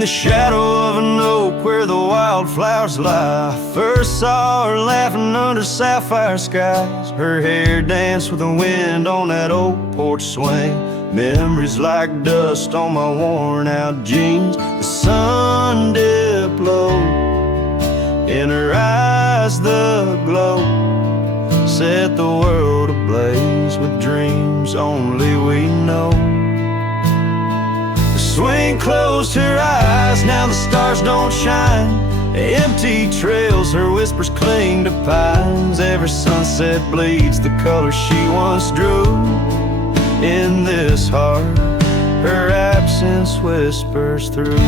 the shadow of an oak where the wildflowers lie, I first saw her laughing under sapphire skies. Her hair danced with the wind on that old porch swing. Memories like dust on my worn out jeans. The sun dipped low, in her eyes the glow set the world ablaze with dreams only we know. The swing closed her eyes, now the stars don't shine. Empty trails, her whispers cling to pines. Every sunset bleeds the color she once drew. In this heart, her absence whispers through.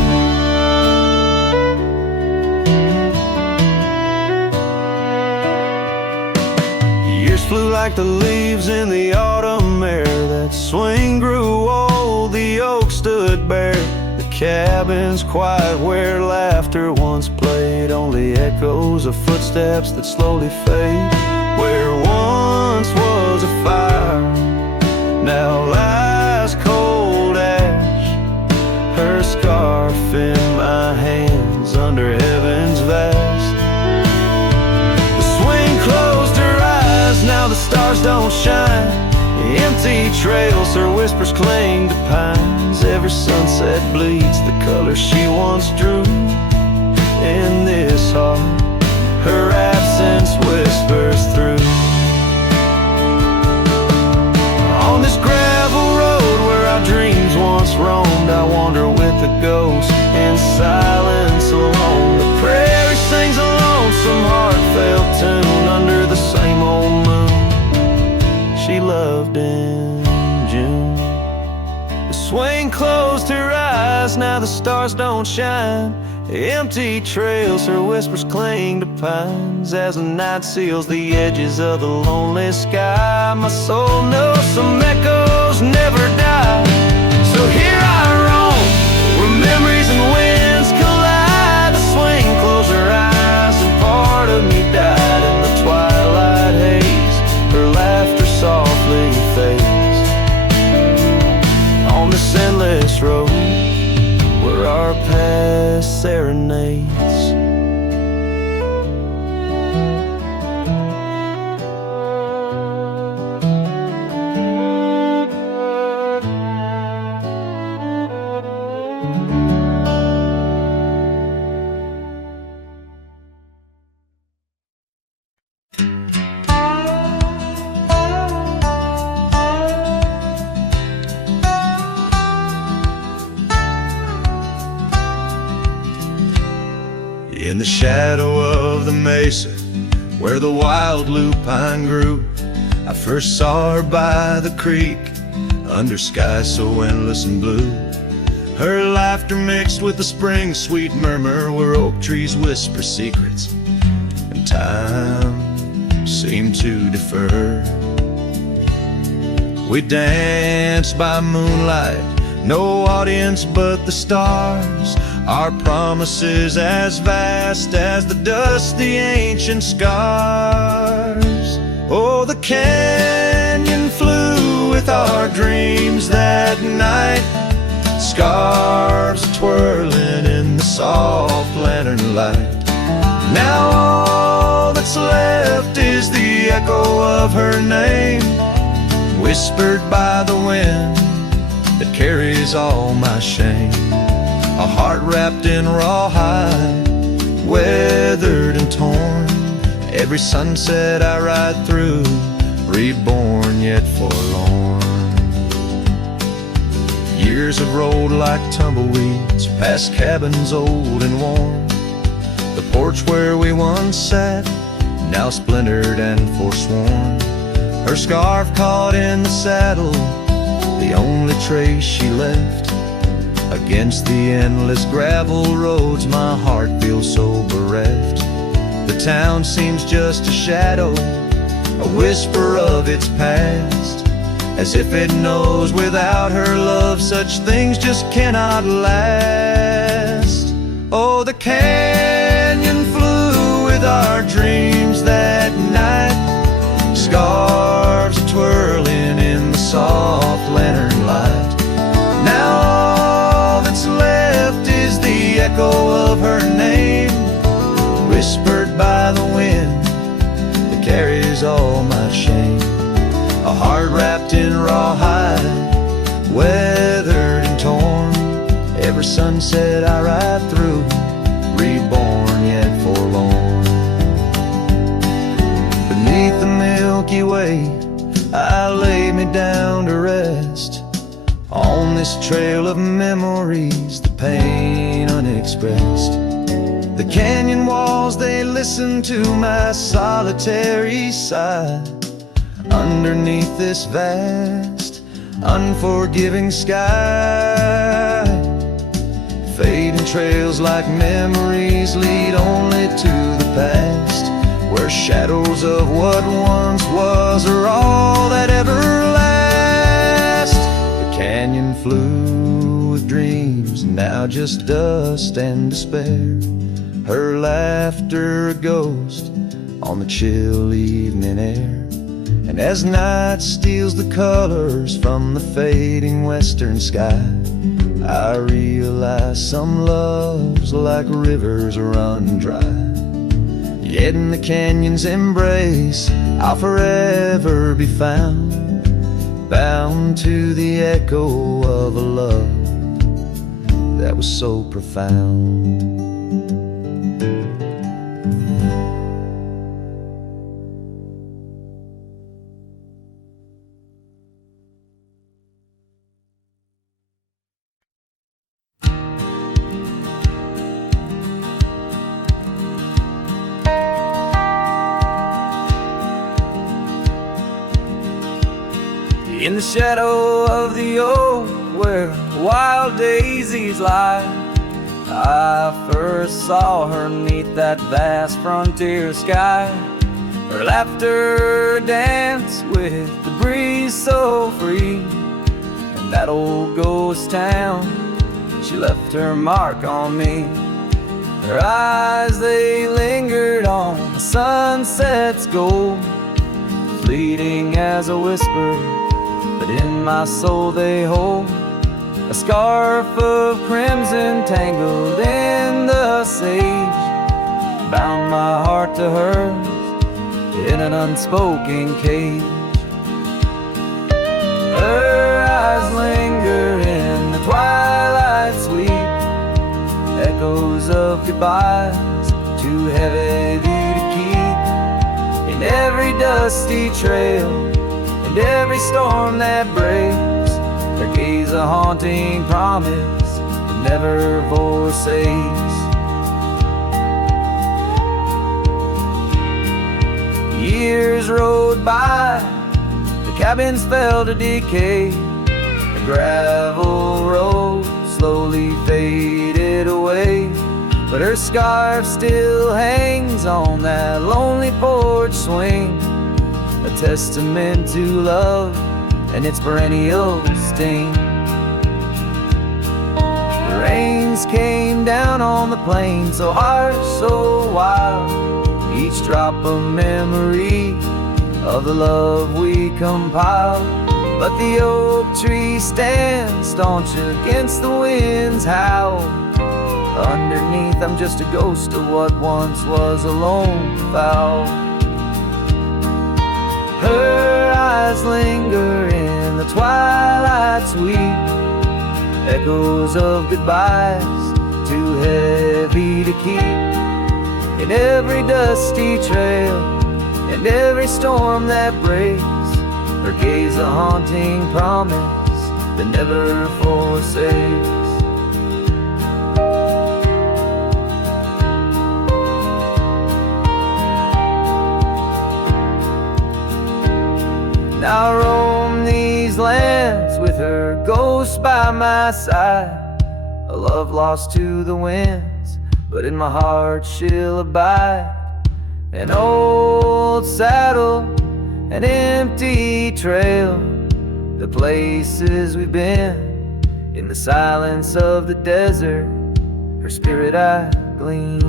Years flew like the leaves in the autumn air. That swing grew old, the oak stood bare. The cabin's quiet where laughter once played, only echoes of footsteps that slowly fade. Where once was a fire, now lies cold ash. Her scarf in my hands under heaven's vast. The swing closed her eyes, now the stars don't shine. Empty trails, her whispers cling to pines. Every sunset bleeds the color she once drew. In this heart, her absence whispers through. On this gravel road where our dreams once roamed, I wander with the ghost in silence alone. The prairie sings a lonesome heartfelt tune under the same old moon she loved in June. The swing closed her eyes, now the stars don't shine. Empty trails, her whispers cling to pines. As the night seals the edges of the lonely sky, my soul knows some echoes never die. So here I roam, where memories and winds collide. The swing closed her eyes and part of me died in the twilight haze. Her laughter softly fades on this endless road where our past serenades. In the shadow of the mesa, where the wild lupine grew, I first saw her by the creek, under skies so endless and blue. Her laughter mixed with the spring's sweet murmur, where oak trees whisper secrets, and time seemed to defer. We danced by moonlight, no audience but the stars. Our promises as vast as the dusty ancient scars. Oh, the canyon flew with our dreams that night, scarves twirling in the soft lantern light. Now all that's left is the echo of her name, whispered by the wind that carries all my shame. A heart wrapped in rawhide, weathered and torn. Every sunset I ride through, reborn yet forlorn. Years have rolled like tumbleweeds, past cabins old and worn. The porch where we once sat, now splintered and forsworn. Her scarf caught in the saddle, the only trace she left. Against the endless gravel roads, my heart feels so bereft. The town seems just a shadow, a whisper of its past, as if it knows without her love such things just cannot last. Oh, the canyon flew with our dreams that night, scarves twirling in the soft lantern light. Now all that's left is the echo of her name, whispered by the wind that carries all my shame. A heart wrapped in rawhide, weathered and torn. Every sunset I ride through, reborn yet forlorn. Beneath the Milky Way, I lay me down to rest. On this trail of memories, the pain unexpressed. The canyon walls, they listen to my solitary sigh. Underneath this vast, unforgiving sky, fading trails like memories lead only to the past, where shadows of what once was are all that ever last. The canyon flew with dreams, now just dust and despair. Her laughter a ghost on the chill evening air. And as night steals the colors from the fading western sky, I realize some loves like rivers run dry. Yet in the canyon's embrace, I'll forever be found, bound to the echo of a love that was so profound. In the shadow of the oak where wild daisies lie, I first saw her 'neath that vast frontier sky. Her laughter danced with the breeze so free. In that old ghost town, she left her mark on me. Her eyes, they lingered on the sunset's gold, fleeting as a whisper, but in my soul they hold a scarf of crimson tangled in the sage, bound my heart to hers in an unspoken cage. Her eyes linger in the twilight sweet, echoes of goodbyes too heavy to keep. In every dusty trail and every storm that breaks, her gaze a haunting promise that never forsakes. Years rode by, the cabins fell to decay. The gravel road slowly faded away, but her scarf still hangs on that lonely porch swing, a testament to love and its perennial sting. The rains came down on the plain, so harsh, so wild, each drop a memory of the love we compiled. But the oak tree stands staunch against the wind's howl. Underneath I'm just a ghost of what once was a lone fowl. Her eyes linger in the twilight sweet, echoes of goodbyes too heavy to keep. In every dusty trail and every storm that breaks, her gaze a haunting promise that never forsakes. Now I roam these lands with her ghost by my side, a love lost to the winds, but in my heart she'll abide. An old saddle, an empty trail, the places we've been, in the silence of the desert, her spirit I glean.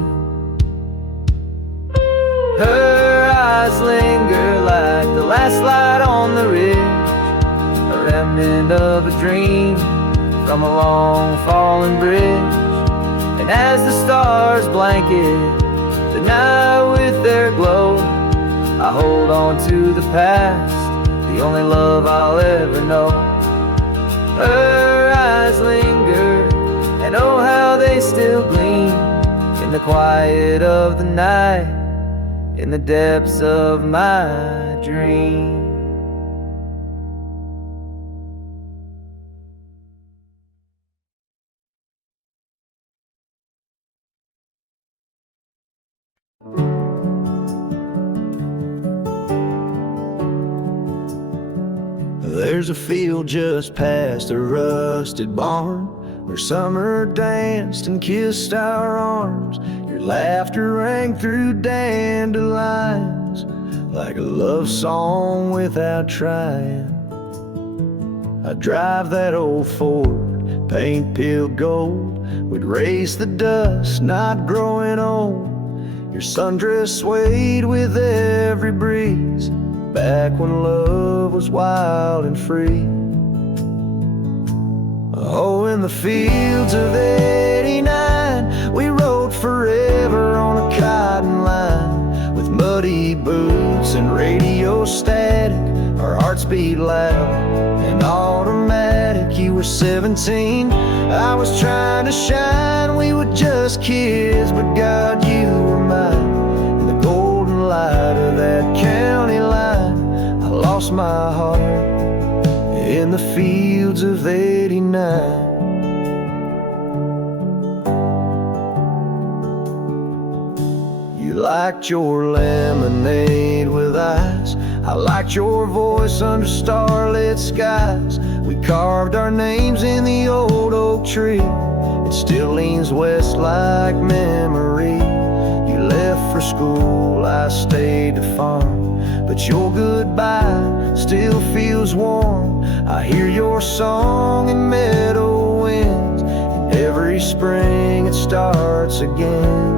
Her eyes linger like the last light on the ridge, a remnant of a dream from a long fallen bridge. And as the stars blanket the night with their glow, I hold on to the past, the only love I'll ever know. Her eyes linger, and oh how they still gleam in the quiet of the night, in the depths of my dream. There's a field just past a rusted barn where summer danced and kissed our arms. Your laughter rang through dandelions like a love song without trying. I'd drive that old Ford, paint peeled gold, we'd race the dust, not growing old. Your sundress swayed with every breeze, back when love was wild and free. Oh, in the fields of '89, we rode forever on a cotton line, with muddy boots and radio static, our hearts beat loud and automatic. You were 17, I was trying to shine, we were just kids, but God, you were mine. In the golden light of that county line, I lost my heart in the fields of '89. You liked your lemonade with ice, I liked your voice under starlit skies. We carved our names in the old oak tree, it still leans west like memory. You left for school, I stayed to farm, but your goodbye still feels warm. I hear your song in meadow winds, and every spring it starts again.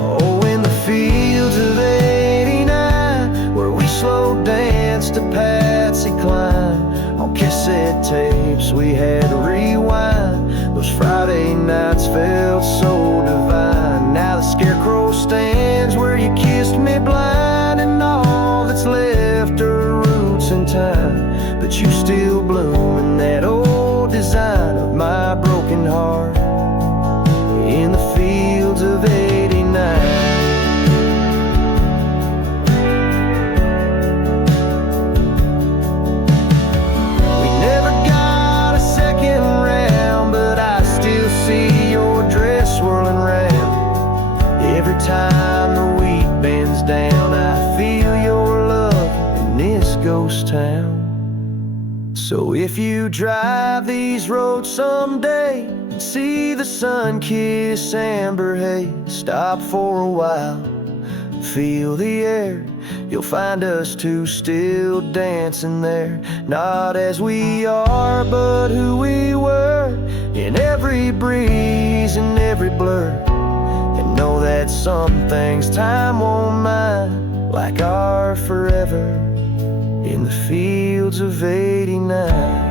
Oh, in the fields of '89, where we slow danced to Patsy Cline, on cassette tapes we had to rewind. Those Friday nights felt so divine. Now the scarecrow stands where you kissed me blind, and all that's left are roots in time, but you still bloom in that old design of my broken heart in the fields of '89. See your dress swirling round. Every time the wheat bends down, I feel your love in this ghost town. So if you drive these roads someday and see the sun-kissed amber haze, stop for a while, feel the air. You'll find us two still dancing there, not as we are, but who we were, in every breeze and every blur. And know that some things time won't mind, like our forever in the fields of '89.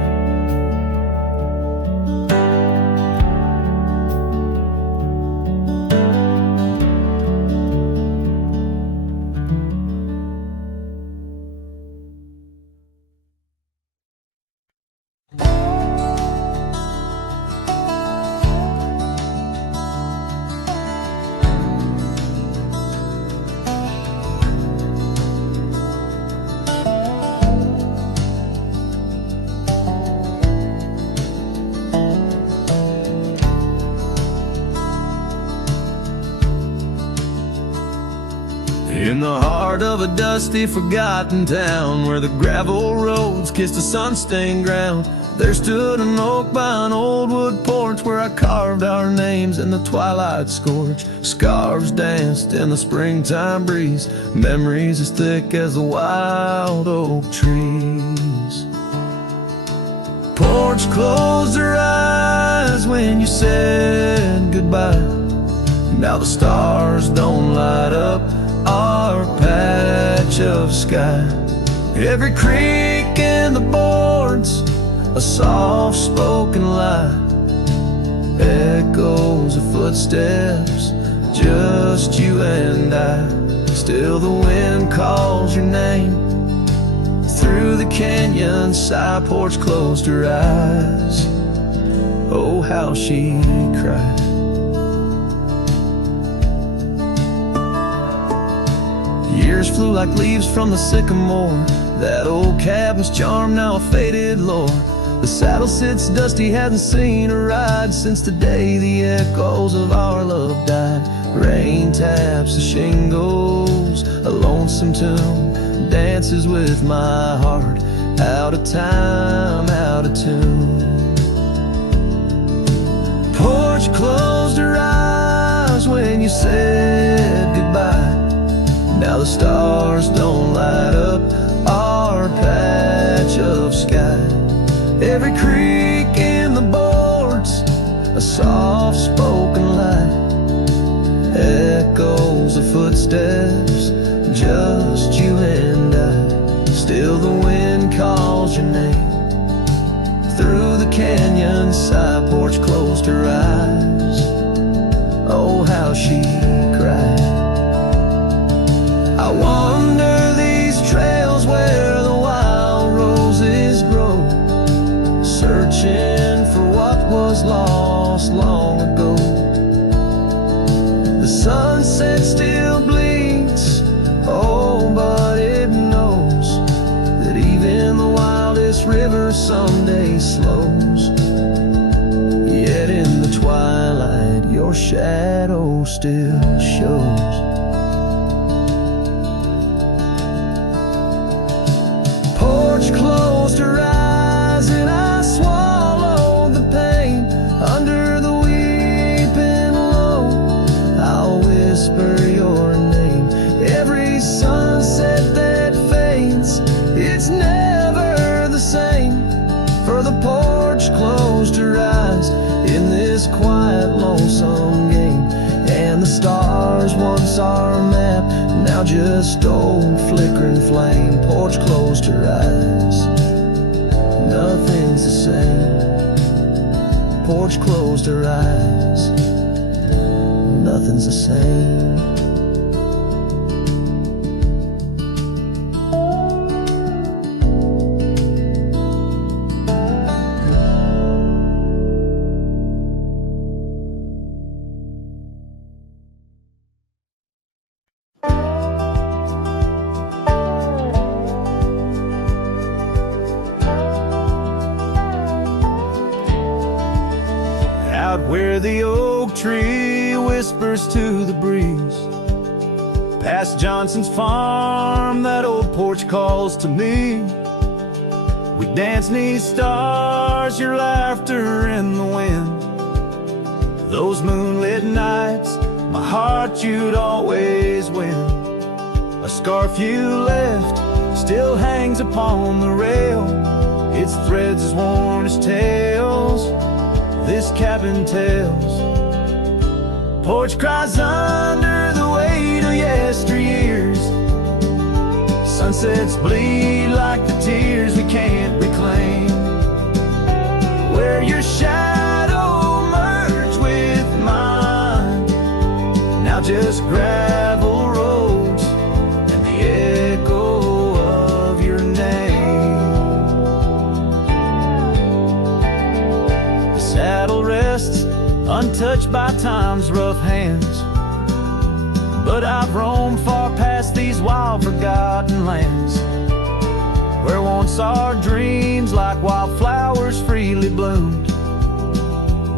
In the heart of a dusty, forgotten town, where the gravel roads kissed the sun-stained ground, there stood an oak by an old wood porch, where I carved our names in the twilight scorch. Scarves danced in the springtime breeze, memories as thick as the wild oak trees. Porch closed her eyes when you said goodbye. Now the stars don't light up our patch of sky. Every creak in the boards, a soft-spoken lie. Echoes of footsteps, just you and I. Still the wind calls your name. Through the canyon, side porch closed her eyes. Oh, how she cried. Years flew like leaves from the sycamore. That old cabin's charm, now a faded lore. The saddle sits dusty, hasn't seen a ride since the day the echoes of our love died. Rain taps the shingles, a lonesome tune dances with my heart. Out of time, out of tune. Porch closed her eyes when you said goodbye. Now the stars don't light up our patch of sky. Every creak in the boards, a soft-spoken lie. Echoes of footsteps, just you and I. Still the wind calls your name. Through the canyon, side porch closed her eyes. Oh, how she cried. I wander these trails where the wild roses grow, searching for what was lost long ago. The sunset still bleeds, oh, but it knows that even the wildest river someday slows. Yet in the twilight, your shadow still shows. Porch closed her eyes and I swallowed the pain. Under the weeping low, I'll whisper your name. Every sunset that fades, it's never the same. For the porch closed her eyes in this quiet, lonesome game. And the stars, once our map, now just old flickering flame. Porch closed her eyes, nothing's the same. Porch closed her eyes, nothing's the same. Where the oak tree whispers to the breeze, past Johnson's farm, that old porch calls to me. We dance 'neath stars, your laughter in the wind. Those moonlit nights, my heart you'd always win. A scarf you left still hangs upon the rail. Its threads as worn as tales this cabin tells. Porch cries under the weight of yesteryears. Sunsets bleed like the tears we can't reclaim. Where your shadow merged with mine, now just gravel roads and the echo of your name. The saddle rests untouched by time's rough hands, but I've roamed far past these wild forgotten lands, where once our dreams like wildflowers freely bloomed.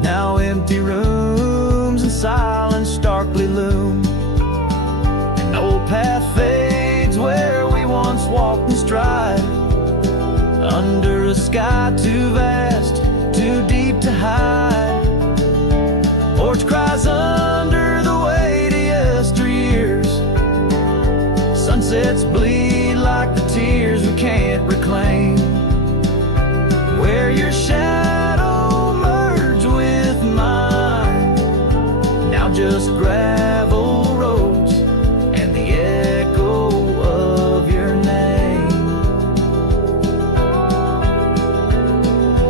Now empty rooms and silence starkly loom. An old path fades where we once walked in stride, under a sky too vast, too deep to hide. Porch cries under the weight of yesteryears. Sunsets bleed like the tears we can't reclaim. Where your shadow merged with mine, now just gravel roads and the echo of your name.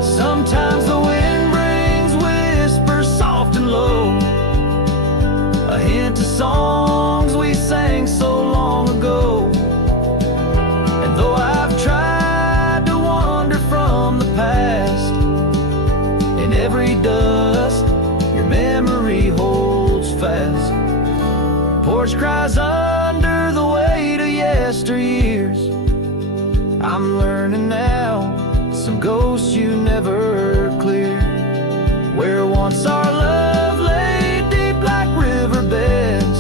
Sometimes the wind brings whispers fast. Porch cries under the weight of yesteryears. I'm learning now, some ghosts you never cleared. Where once our love lay deep like riverbeds,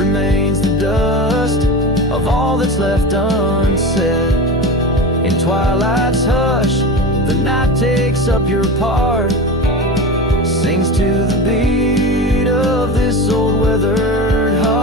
remains the dust of all that's left unsaid. In twilight's hush, the night takes up your part, sings to the beat of this old weathered heart.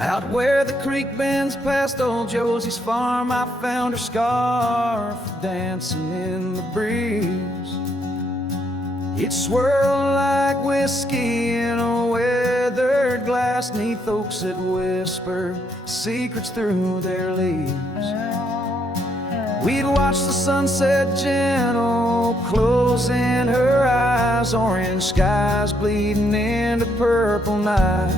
Out where the creek bends past old Josie's farm, I found her scarf dancing in the breeze. It swirled like whiskey in a weathered glass, 'neath oaks that whispered secrets through their leaves. We'd watch the sunset gentle, closing her eyes, orange skies bleeding into purple night.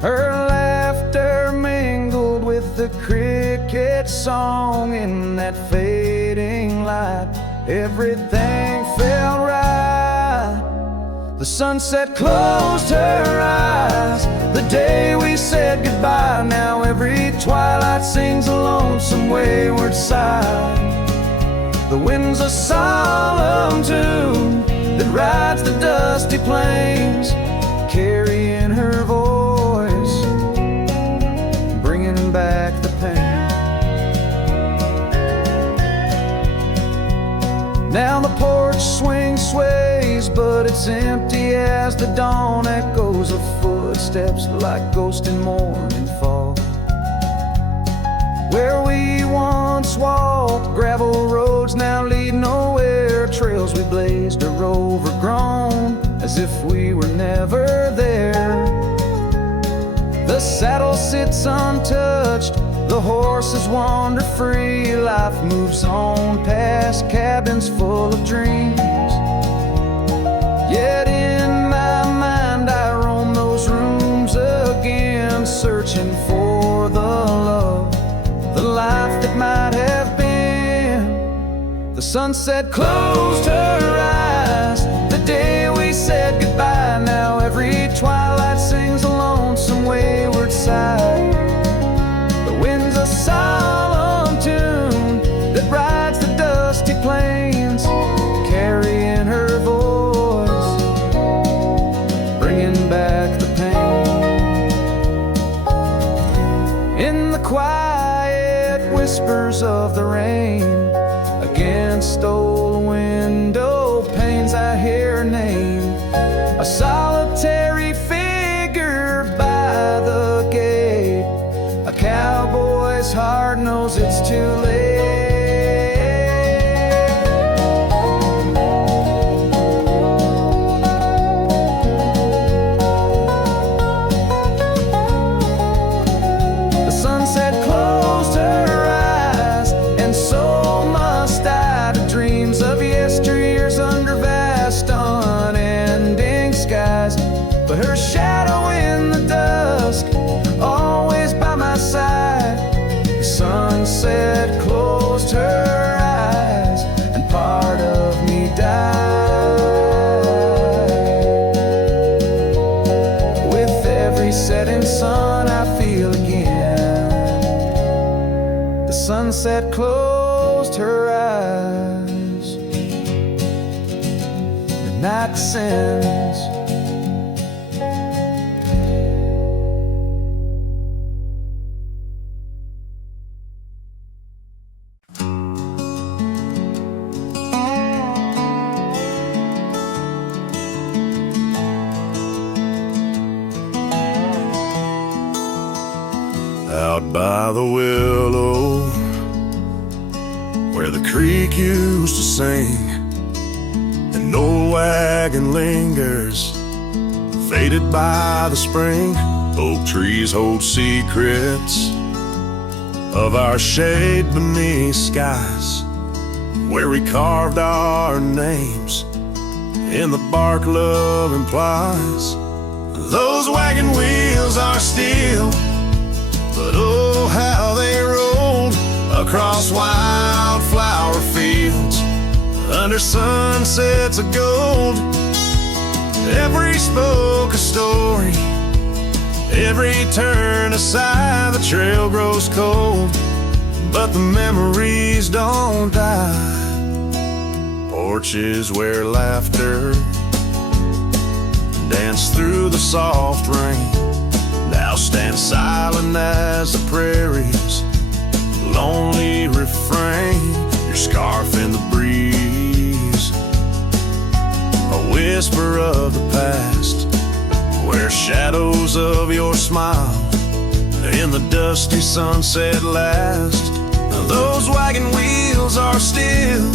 Her laughter mingled with the cricket song in that fading light. Everything felt right. The sunset closed her eyes the day we said goodbye. Now every twilight sings a lonesome wayward sigh. The wind's a solemn tune that rides the dusty plains, carrying her voice, bringing back the pain. Now the porch swing sways, but it's empty as the dawn echoes of footsteps like ghosts in morning fog. Where we once walked, gravel roads now lead nowhere. Trails we blazed are overgrown, as if we were never there. The saddle sits untouched, the horses wander free. Life moves on past cabins full of dreams. Yet in my mind I roam those rooms again, searching for the love, the life that might have been. The sunset closed her eyes the day we said goodbye. Now every twilight sings a lonesome wayward sigh. The wind's a solemn tune that rides the dusty plains, carrying her voice, bringing back the pain. In the quiet whispers of the rain, against old window panes I hear her name, a solitary figure by the gate. A cowboy's heart knows it's too late. The sunset closed her eyes, and so must I, to dreams of yesteryears under vast unending skies. But her shadow in the dusk, always by my side. The sunset closed her eyes, and part of me died. With every setting sun I feel again. The sunset closed her eyes. The night descends. Out by the willow, where the creek used to sing, an old wagon lingers, faded by the spring. Oak trees hold secrets of our shade beneath skies, where we carved our names in the bark love implies. Those wagon wheels are steel, but oh how they rolled across wildflower fields under sunsets of gold. Every spoke a story, every turn aside, the trail grows cold, but the memories don't die. Porches where laughter danced through the soft rain now stand silent as the prairie's lonely refrain. Your scarf in the breeze, a whisper of the past, where shadows of your smile in the dusty sunset last. Those wagon wheels are still,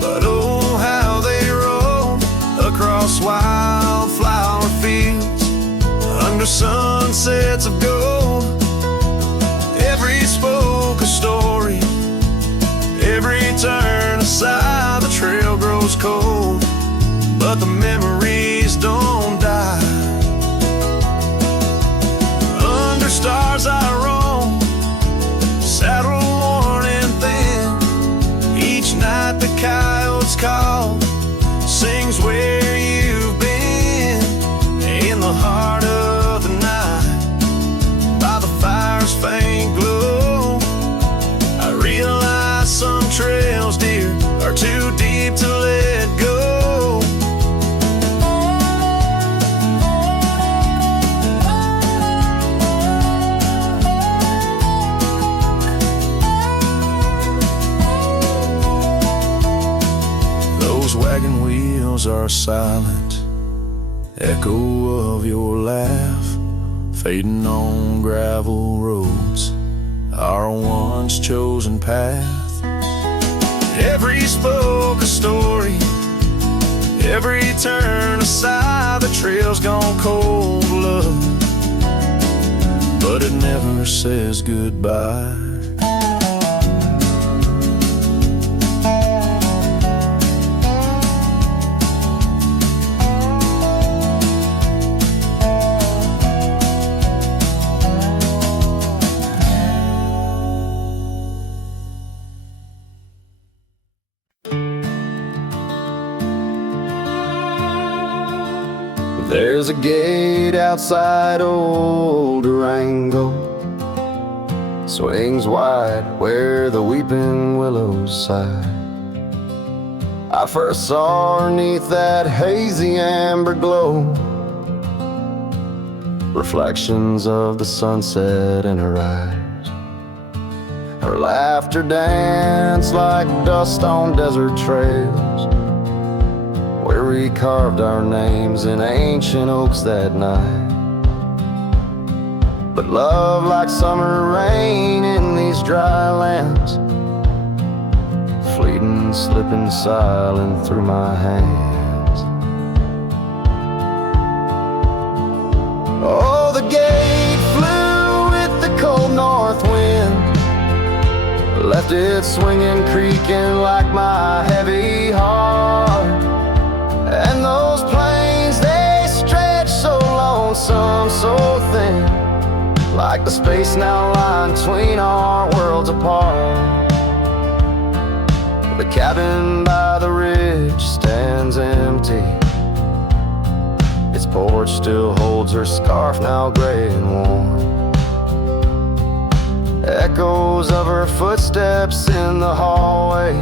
but oh how they roll across wildflower fields under sunsets of gold. Every spoke a story, every turn aside, the trail grows cold, but the memories don't die. Under stars I roam, saddle worn and thin. Each night the coyote's call sings where you've been. In the heart of the night, by the fire's faint glow, I realize some trails, dear, are too deep to let go. Wagon wheels are silent, echo of your laugh, fading on gravel roads, our once chosen path. Every spoke a story, every turn aside, the trail's gone cold, love, but it never says goodbye. There's a gate outside old Durango, swings wide where the weeping willows sigh. I first saw her 'neath that hazy amber glow, reflections of the sunset in her eyes. Her laughter danced like dust on desert trails, where we carved our names in ancient oaks that night. But love, like summer rain in these dry lands, fleeting, slipping silent through my hands. Oh, the gate flew with the cold north wind, left it swinging, creaking like my heavy heart. And those plains, they stretch so lonesome, so thin, like the space now lying between our worlds apart. The cabin by the ridge stands empty, its porch still holds her scarf, now gray and warm. Echoes of her footsteps in the hallway,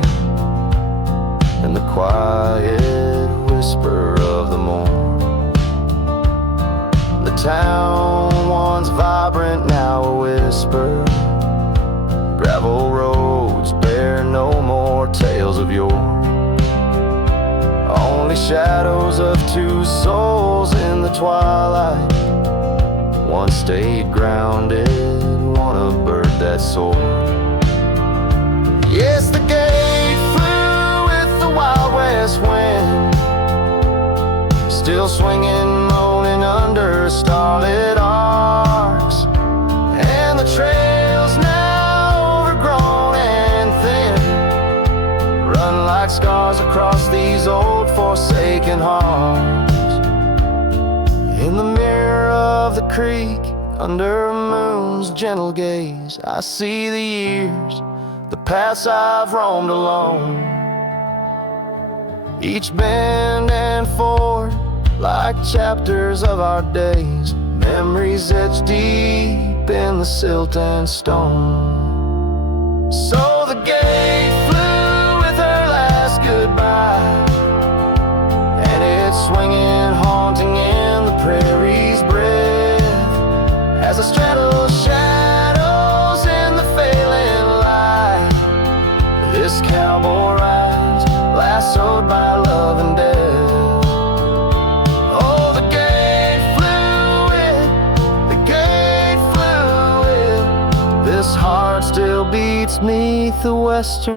and the quiet whisper of the morn. The town, once vibrant, now a whisper. Gravel roads bear no more tales of yore, only shadows of two souls in the twilight. One stayed grounded, one a bird that soared. Yes, the gate flew with the Wild West wind, still swinging, moaning under starlit arcs. And the trails now stars across these old forsaken hearts. In the mirror of the creek, under a moon's gentle gaze, I see the years, the paths I've roamed alone. Each bend and ford, like chapters of our days, memories etched deep in the silt and stone. So the gate flew with her last goodbye, and it's swinging, haunting in the prairie's breath, as I straddle shadows in the failing light. This cowboy rides, lassoed by love and death. Oh, the gate flew with, this heart still beats 'neath the western.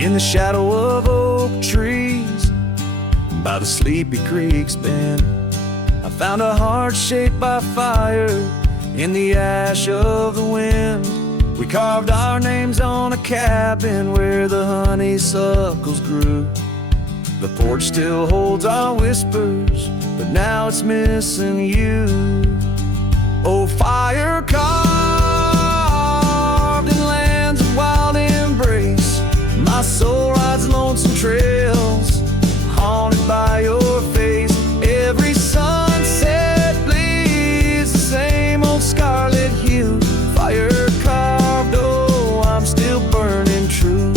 In the shadow of oak trees, by the sleepy creek's bend, I found a heart shaped by fire in the ash of the wind. We carved our names on a cabin where the honeysuckles grew. The porch still holds our whispers, but now it's missing you. Oh, fire carved in lands of wild embrace, my soul rides lonesome trails, haunted by your face. Every sunset bleeds the same old scarlet hue. Fire carved, oh, I'm still burning true.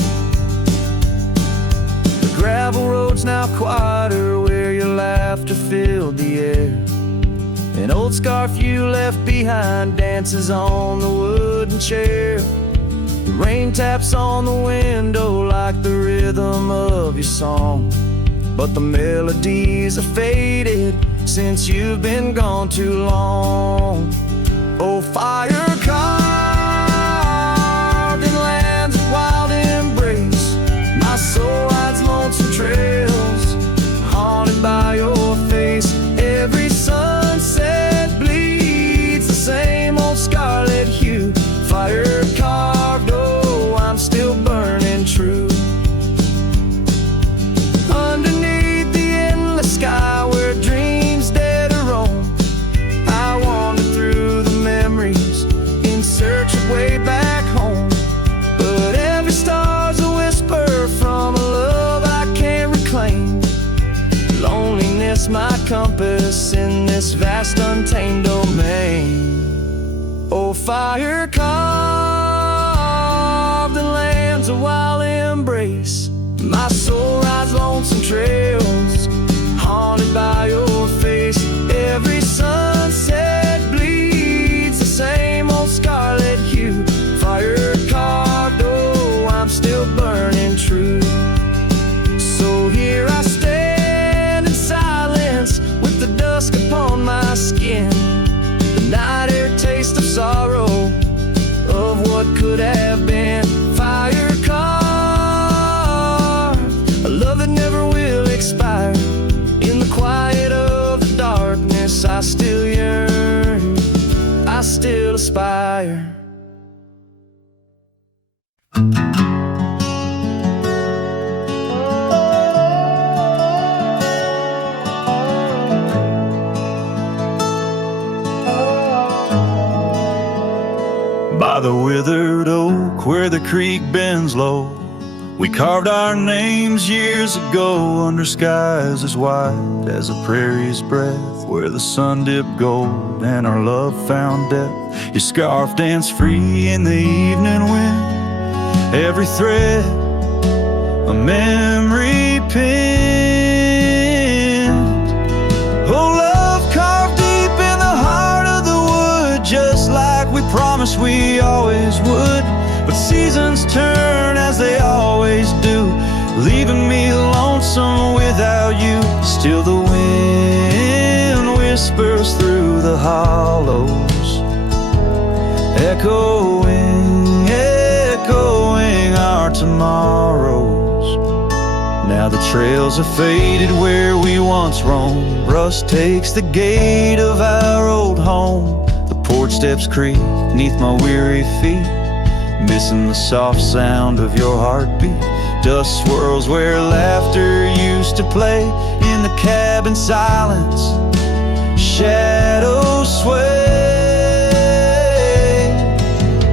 The gravel road's now quieter, where your laughter filled the air. An old scarf you left behind dances on the wooden chair. The rain taps on the window like the rhythm of your song, but the melodies are faded since you've been gone too long. Oh, fire carved in lands of wild embrace, my soul rides lonesome trails, haunted by your face. Every sunset bleeds the same old scarlet hue. Fire carved, oh, I'm still burning true. Underneath the endless sky where dreams dare to roam, I wander through the memories in search of way back home. But every star's a whisper from a love I can't reclaim. Loneliness my compass in this vast untamed domain. Oh, fire carved in lands of wild embrace, my soul rides lonesome trails, haunted by your face. Every sunset bleeds the same old scarlet hue. Fire carved, oh, I'm still burning true. So here I stand in silence with the dusk upon my skin, the night air taste of sorrow, of what could have been. Fire carved, a love that never will expire. In the quiet of the darkness, I still yearn, I still aspire. By the withered oak where the creek bends low, we carved our names years ago under skies as wide as a prairie's breath, where the sun dipped gold and our love found depth. Your scarf danced free in the evening wind, every thread a memory pinned. Oh, love carved deep in the heart of the wood, just like we promised we always would. But seasons turn as they always do, leaving me lonesome without you. Still the wind whispers through the hollows, echoing our tomorrows. Now Now the trails have faded where we once roamed. Rust takes the gate of our old home. The porch steps creak neath my weary feet, missing the soft sound of your heartbeat. Dust swirls where laughter used to play. In the cabin silence, shadows sway.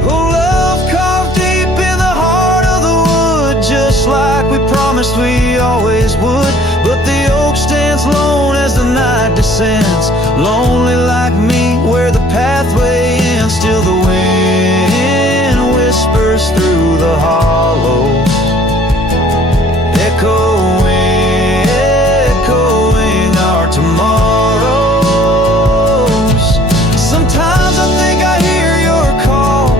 Oh, love carved deep in the heart of the wood, just like we promised we always would. But the oak stands lone as the night descends, lonely like me where the pathway ends. Still the wind whispers through the hollows, echoing, echoing our tomorrows. Sometimes I think I hear your call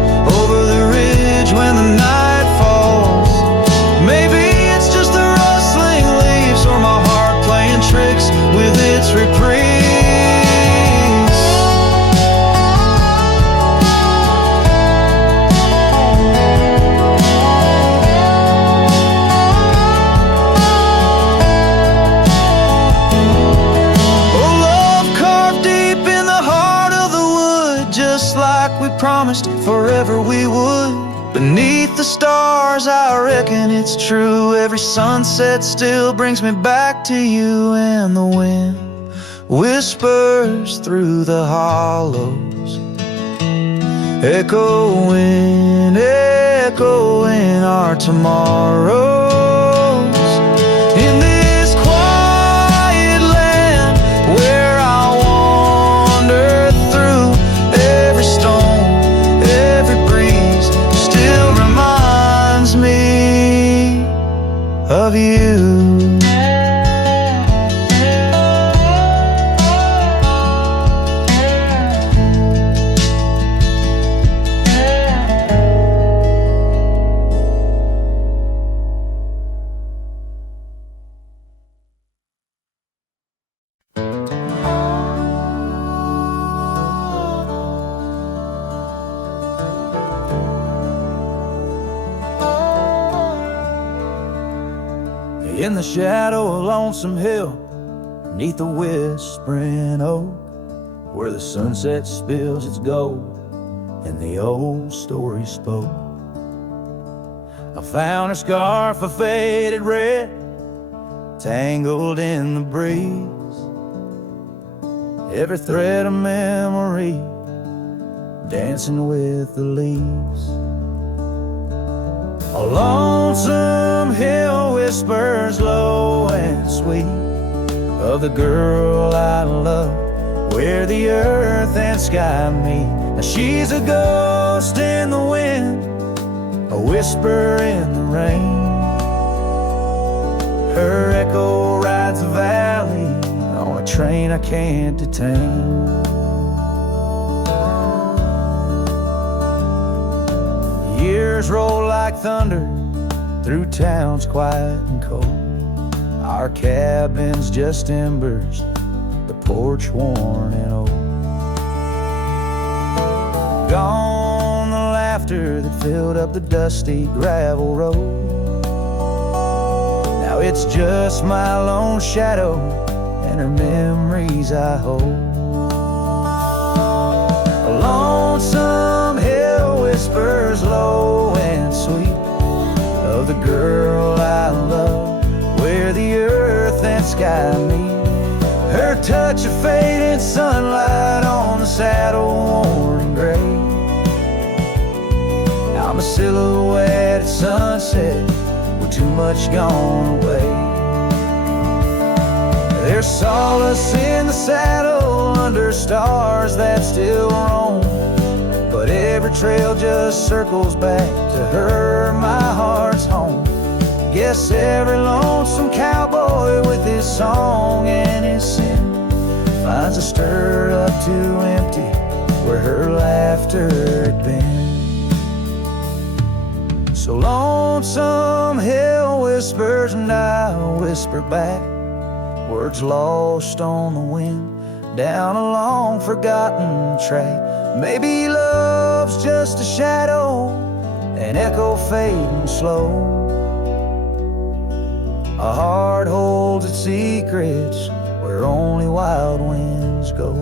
over the ridge when the night falls. Maybe it's just the rustling leaves or my heart playing tricks with its reprise. Promised forever we would. Beneath the stars, I reckon it's true. Every sunset still brings me back to you. And the wind whispers through the hollows, echoing, echoing our tomorrows. In this quiet land where I wander through, every stone, me of you. In the shadow of Lonesome Hill, neath the whispering oak, where the sunset spills its gold and the old story spoke, I found a scarf of faded red, tangled in the breeze, every thread of memory dancing with the leaves. A lonesome hill whispers low and sweet of the girl I love, where the earth and sky meet. Now she's a ghost in the wind, a whisper in the rain. Her echo rides the valley on a train I can't detain. Years roll like thunder through towns quiet and cold. Our cabin's just embers, the porch worn and old. Gone the laughter that filled up the dusty gravel road. Now it's just my lone shadow and her memories I hold. A lonesome hill whispers low and sweet of the girl I love, where the earth and sky meet. Her touch of fading sunlight on the saddle worn and gray. I'm a silhouette at sunset with too much gone away. There's solace in the saddle under stars that still roam, but every trail just circles back to her, my heart's home. Guess every lonesome cowboy with his song and his sin finds a stirred up too empty where her laughter had been. So lonesome hill whispers and I'll whisper back, words lost on the wind down a long forgotten track. Maybe love's just a shadow, an echo fading slow. A heart holds its secrets where only wild winds go.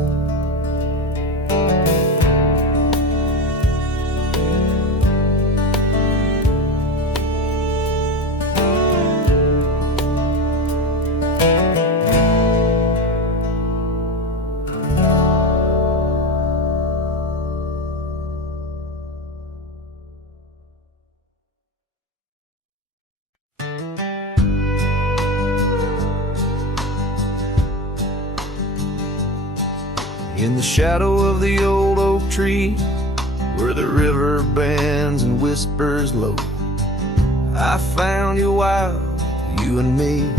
In the shadow of the old oak tree, where the river bends and whispers low, I found you wild, you and me.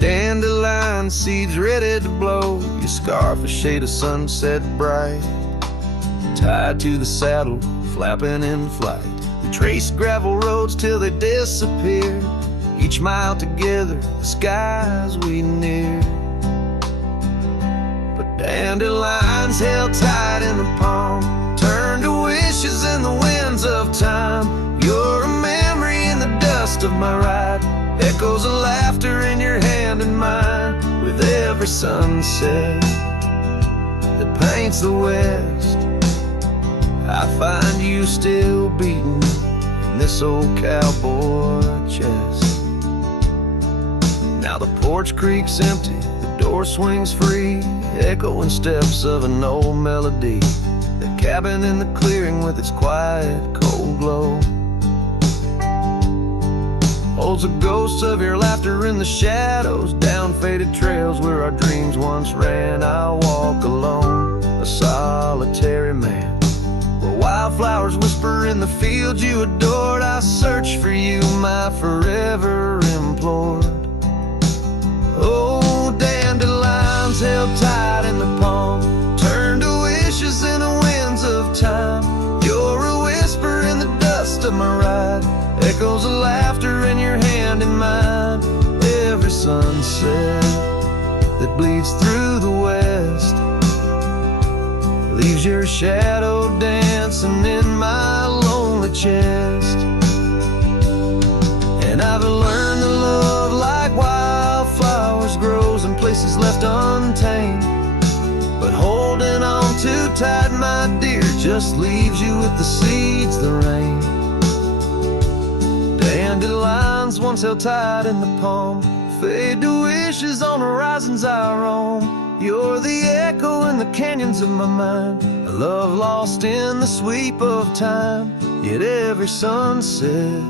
Dandelion seeds ready to blow, your scarf a shade of sunset bright, tied to the saddle, flapping in flight. We traced gravel roads till they disappeared, each mile together, the skies we neared. Dandelions held tight in the palm, turned to wishes in the winds of time. You're a memory in the dust of my ride, echoes of laughter in your hand and mine. With every sunset that paints the west, I find you still beating in this old cowboy chest. Now the porch creak's empty, the door swings free, echoing steps of an old melody. The cabin in the clearing with its quiet, cold glow holds the ghosts of your laughter in the shadows, down faded trails where our dreams once ran. I walk alone, a solitary man, where wildflowers whisper in the fields you adored. I search for you, my forever implored. Oh, dandelions held tight in the palm, turned to wishes in the winds of time. You're a whisper in the dust of my ride, echoes of laughter in your hand and mine. Every sunset that bleeds through the west leaves your shadow dancing in my lonely chest. And I've learned to love like wildflowers grows in places left untamed, but holding on too tight, my dear, just leaves you with the seeds that rain. Dandelions once held tight in the palm, fade to wishes on horizons I roam. You're the echo in the canyons of my mind, a love lost in the sweep of time. Yet every sunset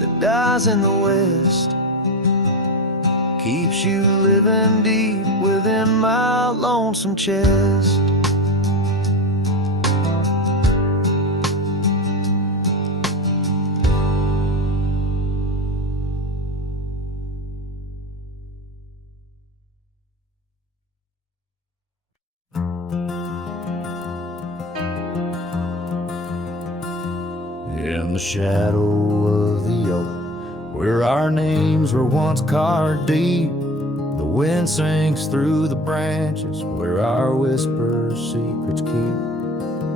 that dies in the west keeps you living deep within my lonesome chest. In the shadow of the oak, where our names were once carved deep, the wind sinks through the branches, where our whispers secrets keep.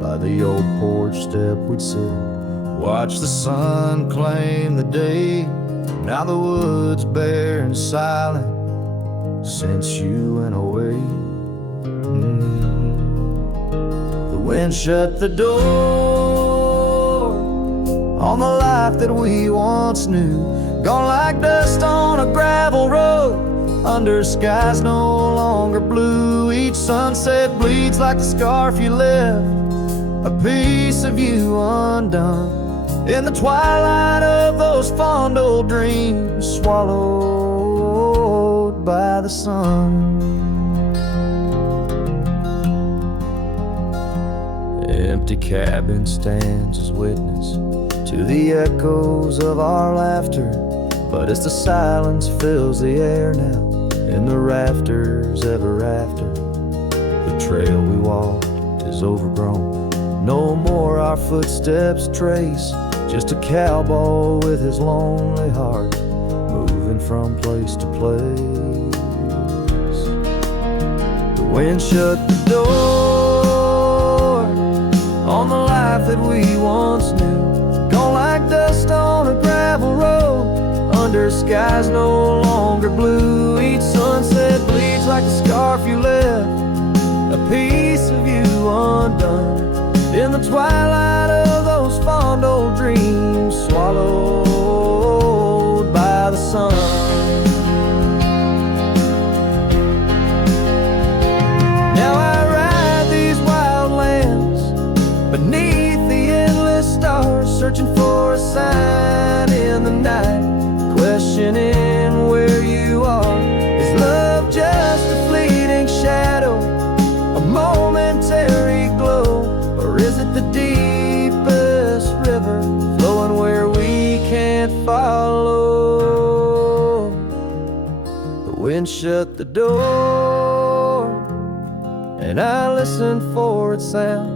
By the old porch step we'd sit, watch the sun claim the day. Now the wood's bare and silent since you went away. The wind shut the door on the life that we once knew, gone like dust on a gravel road, under skies no longer blue. Each sunset bleeds like the scarf you left, a piece of you undone, in the twilight of those fond old dreams, swallowed by the sun. Empty cabin stands as witness to the echoes of our laughter, but as the silence fills the air now, in the rafters ever after, the trail we walked is overgrown, no more our footsteps trace, just a cowboy with his lonely heart, moving from place to place. The wind shut the door on the life that we once knew, gone like dust on a gravel road, under skies no longer blue. Each sunset bleeds like a scarf you left, a piece of you undone. In the twilight of those fond old dreams, swallowed by the sun. Now I ride these wild lands beneath the endless stars, searching for a sign in the night, questioning where you are. Is love just a fleeting shadow, a momentary glow? Or is it the deepest river, flowing where we can't follow? The wind shut the door, and I listen for its sound.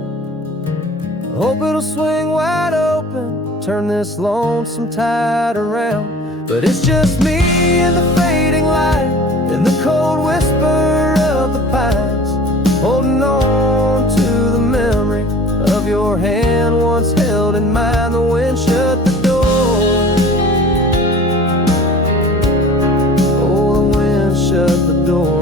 I hope it'll swing wide open, turn this lonesome tide around. But it's just me and the fading light, and the cold whisper of the pines, holding on to the memory of your hand once held in mine. The wind shut the door. Oh, the wind shut the door.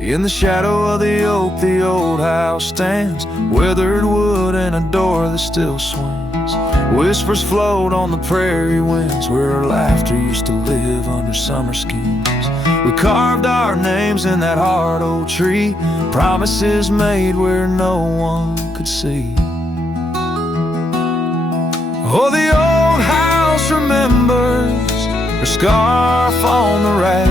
In the shadow of the oak, the old house stands, weathered wood and a door that still swings. Whispers float on the prairie winds, where our laughter used to live under summer schemes. We carved our names in that hard old tree, promises made where no one could see. Oh, the old house remembers her scarf on the rack,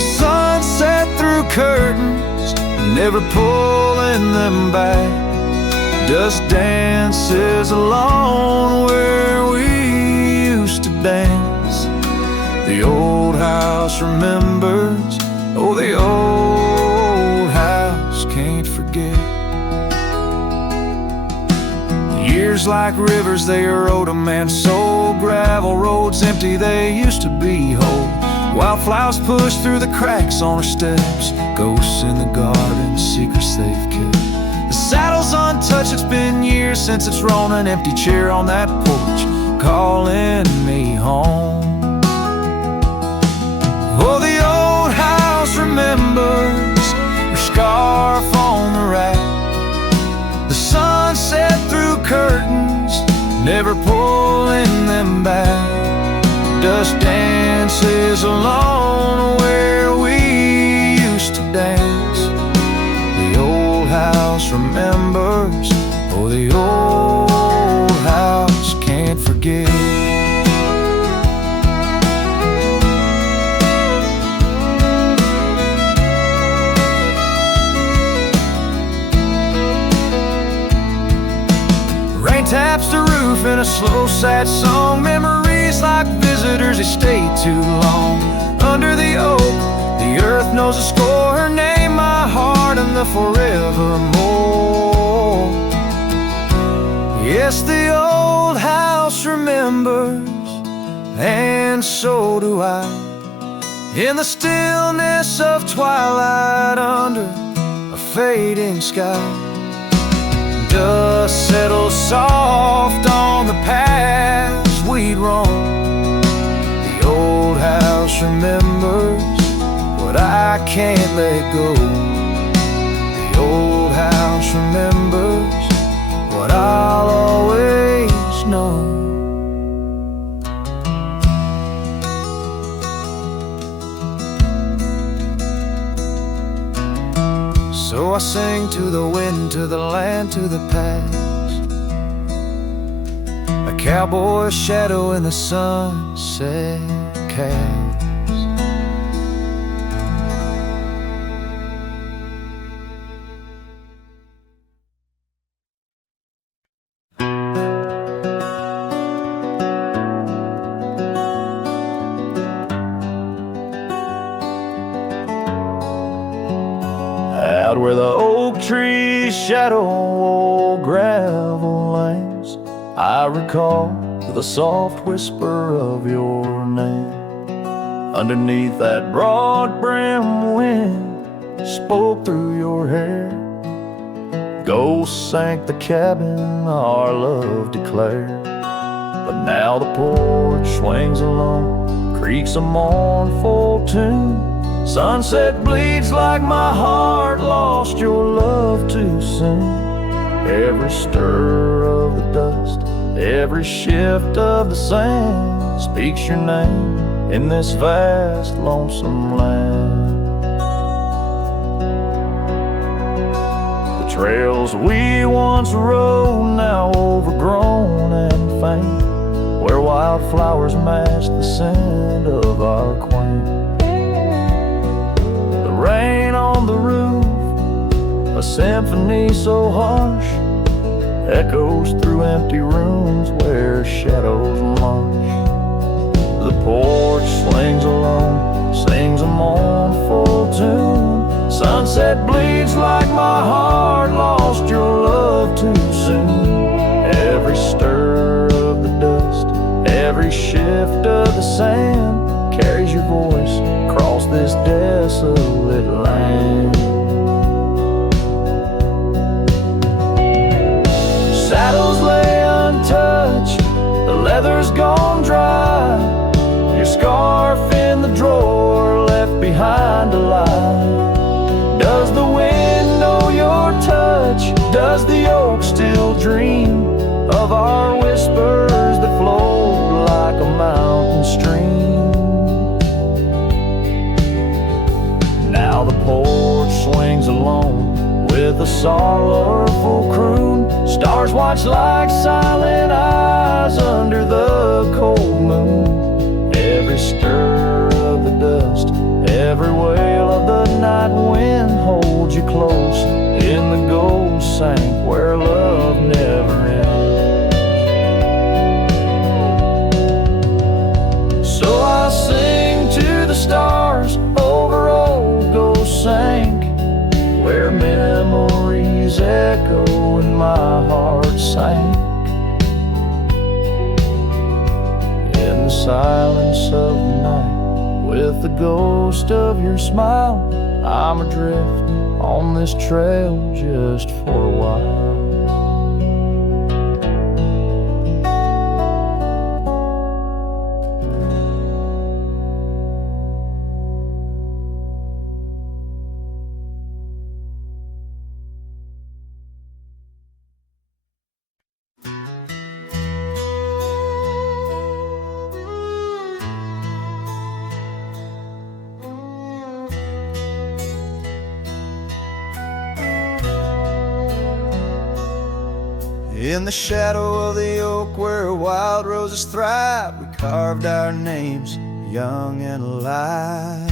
sunset through curtains, never pulling them back. Dust dances alone where we used to dance. The old house remembers, oh, the old house can't forget. Years like rivers, they erode a man's soul. Gravel roads empty, they used to be whole. Wildflowers push through the cracks on her steps, ghosts in the garden, secrets they've kept. The saddle's untouched, it's been years since it's rolled, an empty chair on that porch, calling me home. Oh, the old house remembers her scarf on the rack, the sunset through curtains, never pulling them back. Dust dances alone where we used to dance. The old house remembers, oh, the old house can't forget. Rain taps the roof in a slow, sad song. Memories like visitors, they stay too long. Under the oak, the earth knows a score. Her name, my heart, and the forevermore. Yes, the old house remembers, and so do I. In the stillness of twilight, under a fading sky, dust settles soft on the paths we'd roam. The old house remembers what I can't let go. The old house remembers what I'll always know. So I sing to the wind, to the land, to the past. I Cowboy shadow in the sunset cast. Out where the oak trees shadow old gravel lanes, I recall the soft whisper of your name. Underneath that broad brim wind spoke through your hair. Ghosts sank the cabin our love declared. But now the porch swings alone, creaks a mournful tune. Sunset bleeds like my heart lost your love too soon. Every stir of the dust, every shift of the sand speaks your name in this vast, lonesome land. The trails we once rode, now overgrown and faint, where wildflowers match the scent of our quaint. The rain on the roof, a symphony so harsh, echoes through empty rooms where shadows march. The porch slings alone, sings a mournful tune. Sunset bleeds like my heart lost your love too soon. Every stir of the dust, every shift of the sand carries your voice across this desolate land. Saddles lay untouched, the leather's gone dry. Your scarf in the drawer left behind to lie. Does the wind know your touch? Does the oak still dream of our whispers that flowed like a mountain stream? Now the porch swings alone with a sorrowful croon. Stars watch like silent eyes under the cold moon. Every stir of the dust, every wail of the night wind holds you close in the gold sank where love never ends. So I sing to the stars over old ghost sank, where memories echo and my heart sank. In the silence of the night, with the ghost of your smile, I'm adrift on this trail just for a while. In the shadow of the oak where wild roses thrive, we carved our names young and alive.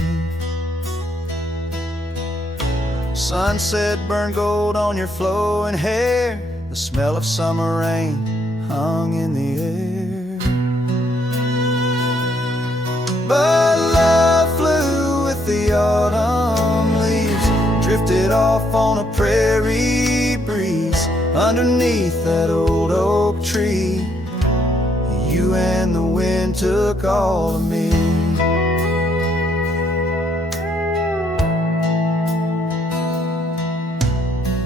Sunset burned gold on your flowing hair, the smell of summer rain hung in the air. But love flew with the autumn leaves, drifted off on a prairie breeze. Underneath that old oak tree, you and the wind took all of me.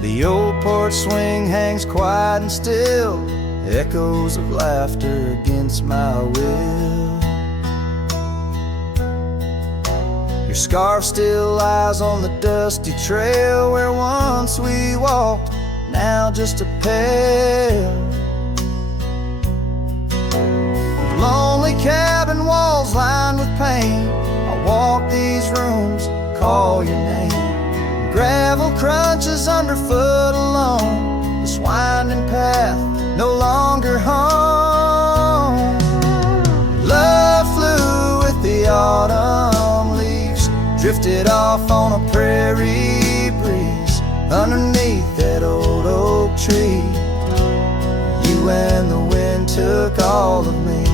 The old porch swing hangs quiet and still, echoes of laughter against my will. Your scarf still lies on the dusty trail where once we walked, now just a pair. Lonely cabin walls lined with paint, I walk these rooms, call your name. Gravel crunches underfoot alone, this winding path no longer home. drifted off on a prairie breeze underneath that old oak tree. You and the wind took all of me.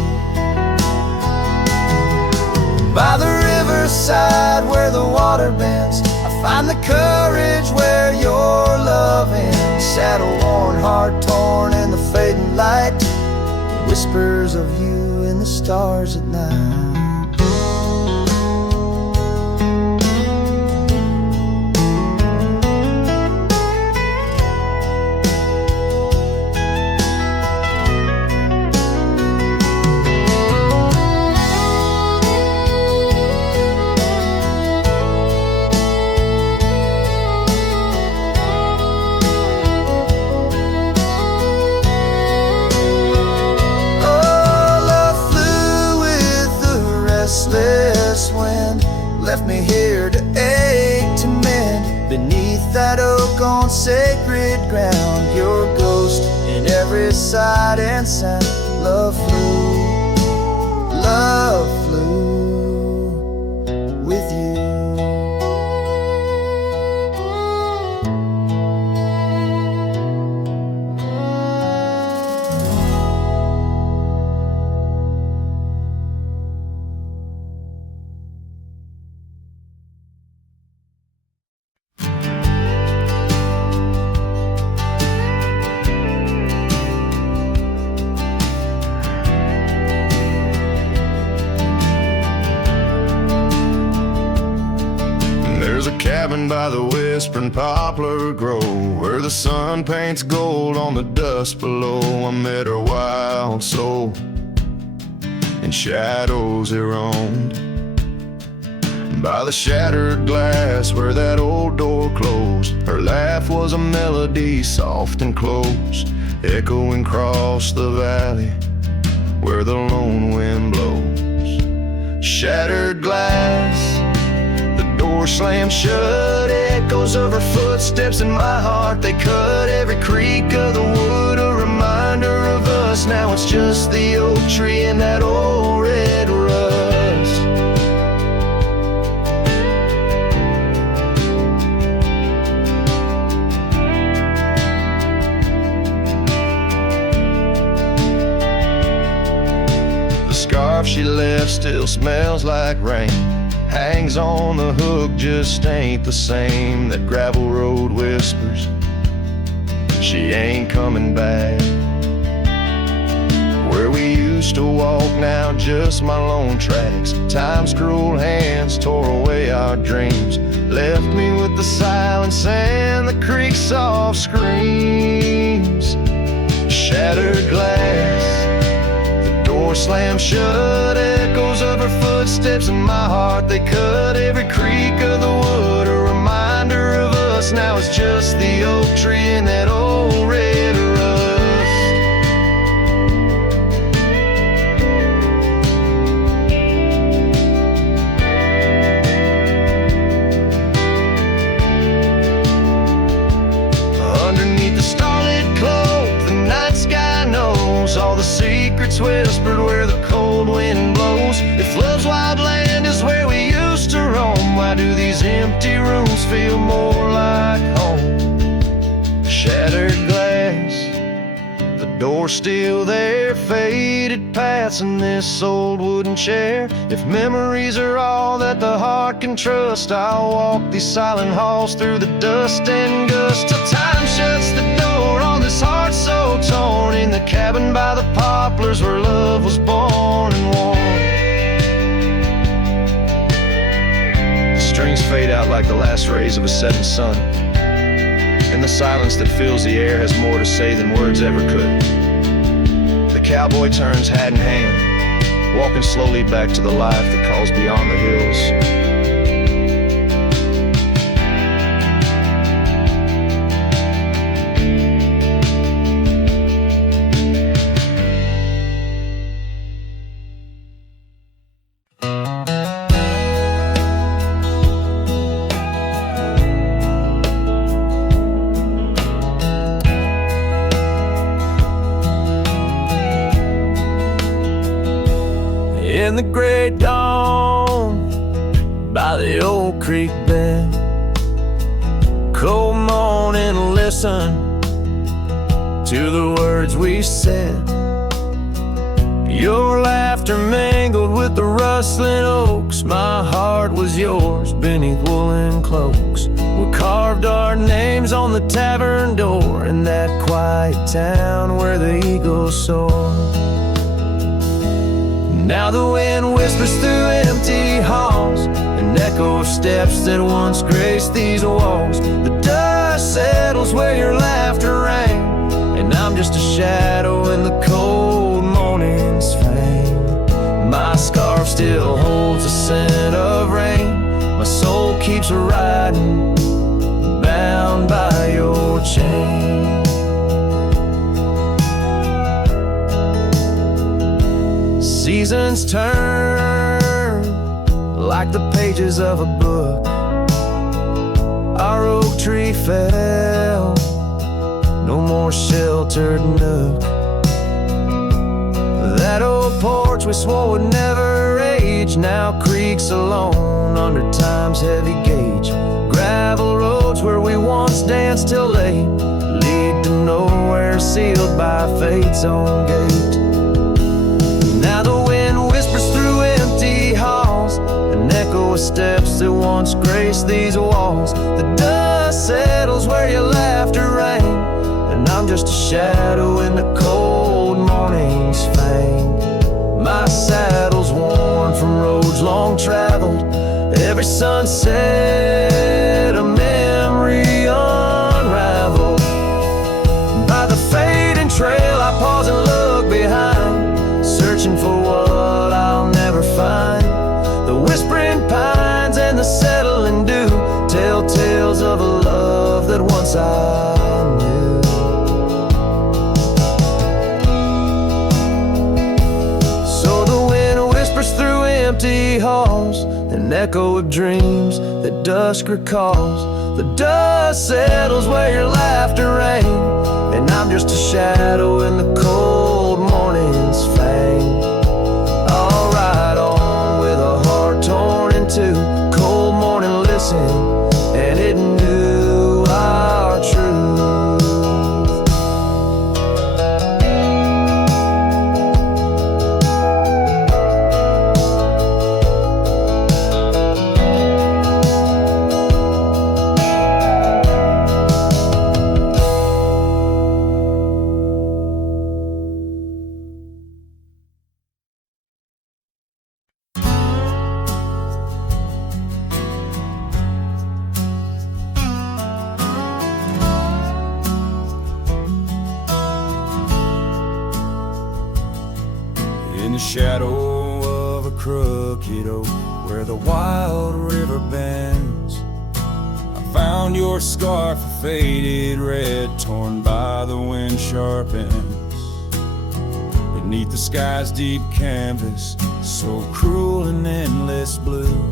By the riverside where the water bends, I find the courage where your love ends. Saddle worn, heart torn in the fading light, whispers of you in the stars at night. Left me here to ache, to mend beneath that oak on sacred ground. Your ghost in every sight and sound. Love flew with you. By the whispering poplar grove, where the sun paints gold on the dust below, I met her wild soul in shadows it roamed. By the shattered glass where that old door closed, her laugh was a melody soft and close, echoing across the valley where the lone wind blows. Shattered glass, door slammed shut, echoes of her footsteps in my heart. They cut every creak of the wood, a reminder of us. Now it's just the oak tree and that old red rust. The scarf she left still smells like rain, hangs on the hook, just ain't the same. That gravel road whispers she ain't coming back. Where we used to walk, now just my lone tracks. Time's cruel hands tore away our dreams, left me with the silence and the creek's soft screams. Shattered glass, door slammed shut, echoes of her footsteps in my heart. They cut every creak of the wood, a reminder of us. Now it's just the oak tree and that old red rust. Underneath the starlit cloak, the night sky knows all the secrets whispered where the cold wind blows. If love's wild land is where we used to roam, why do these empty rooms feel more like home? Shattered glass, the door still there, faded paths in this old wooden chair. If memories are all that the heart can trust, I'll walk these silent halls through the dust and gust till time shuts the door on this heart so torn. In the cabin by the poplars where love was born and worn. The strings fade out like the last rays of a setting sun, and the silence that fills the air has more to say than words ever could. The cowboy turns hat in hand, walking slowly back to the life that calls beyond the hills. In the gray dawn, by the the old creek bed. Cold morning, listen to the words we said. Your laughter mingled with the rustling oaks. My heart was yours beneath woolen cloaks. We carved our names on the tavern door in that quiet town where the eagles soar. Now the wind whispers through empty halls, an echo of steps that once graced these walls. The dust settles where your laughter rang, and I'm just a shadow in the cold morning's fame. My scarf still holds the scent of rain. My soul keeps riding, bound by your chain. Seasons turn like the pages of a book. Our oak tree fell, no more sheltered nook. That old porch we swore would never age now creaks alone under time's heavy gauge. Gravel roads where we once danced till late lead to nowhere, sealed by fate's own gate. Now the wind whispers through empty halls, an echo of steps that once graced these walls. The dust settles where your laughter rang, and I'm just a shadow in the cold morning's fang. My saddle's worn from roads long traveled, every sunset a memory unraveled. By the fading trail I pause and look behind, searching for what I'll never find. The whispering pines and the settling dew tell tales of a love that once I knew. So the wind whispers through empty halls, an echo of dreams that dusk recalls. The dust settles where your laughter rang, and I'm just a shadow in the cold morning's fang. I'll ride on with a heart torn in two. Cold morning listened, and it knew our truth. In the shadow of a crooked oak where the wild river bends, I found your scarf, a faded red, torn by the wind sharp ends. Beneath the sky's deep canvas, so cruel and endless blue,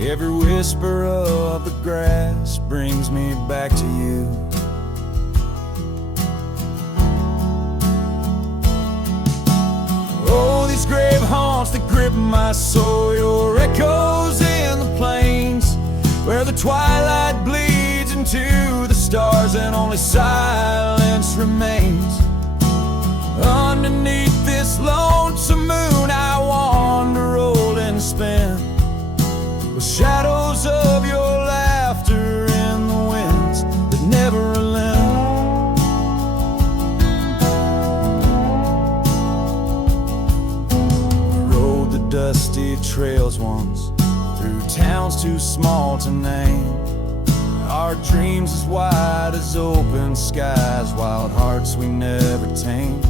every whisper of the grass brings me back to you. Oh, these grave haunts that grip my soul, your echoes in the plains, where the twilight bleeds into the stars and only silence remains. Underneath this lonesome moon I wander, roll and spin, with shadows of your laughter in the winds that never relent. Dusty trails once, through towns too small to name, our dreams as wide as open skies, wild hearts we never tamed.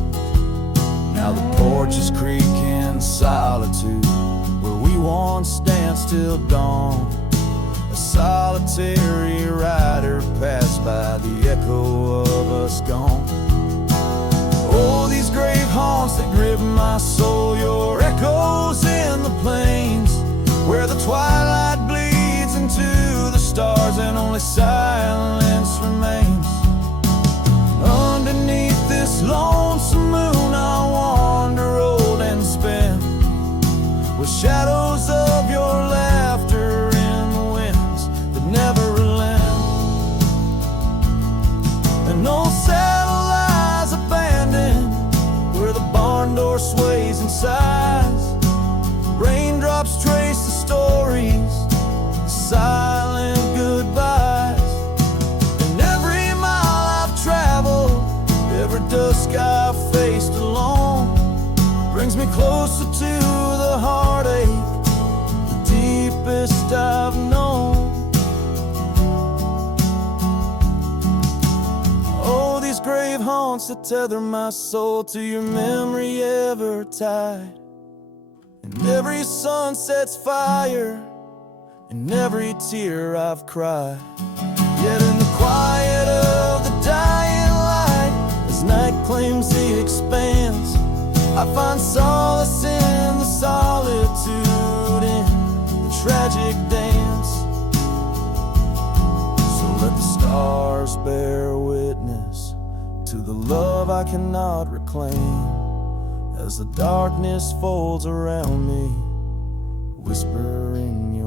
Now the porch is creaking solitude, where we once danced till dawn. A solitary rider passed by, the echo of us gone. Oh, these grave haunts that grip my soul, your echoes in the plains, where the twilight bleeds into the stars and only silence remains. Underneath this lonesome moon I wander, old and spin, with shadows of your laughter in brings me closer to the heartache, the deepest I've known. Oh, these grave haunts that tether my soul to your memory ever tied. And every sunset's fire, and every tear I've cried. Yet in the quiet of the dying light, as night claims the expanse, I find solace in the solitude, in the tragic dance. So let the stars bear witness to the love I cannot reclaim, as the darkness folds around me, whispering your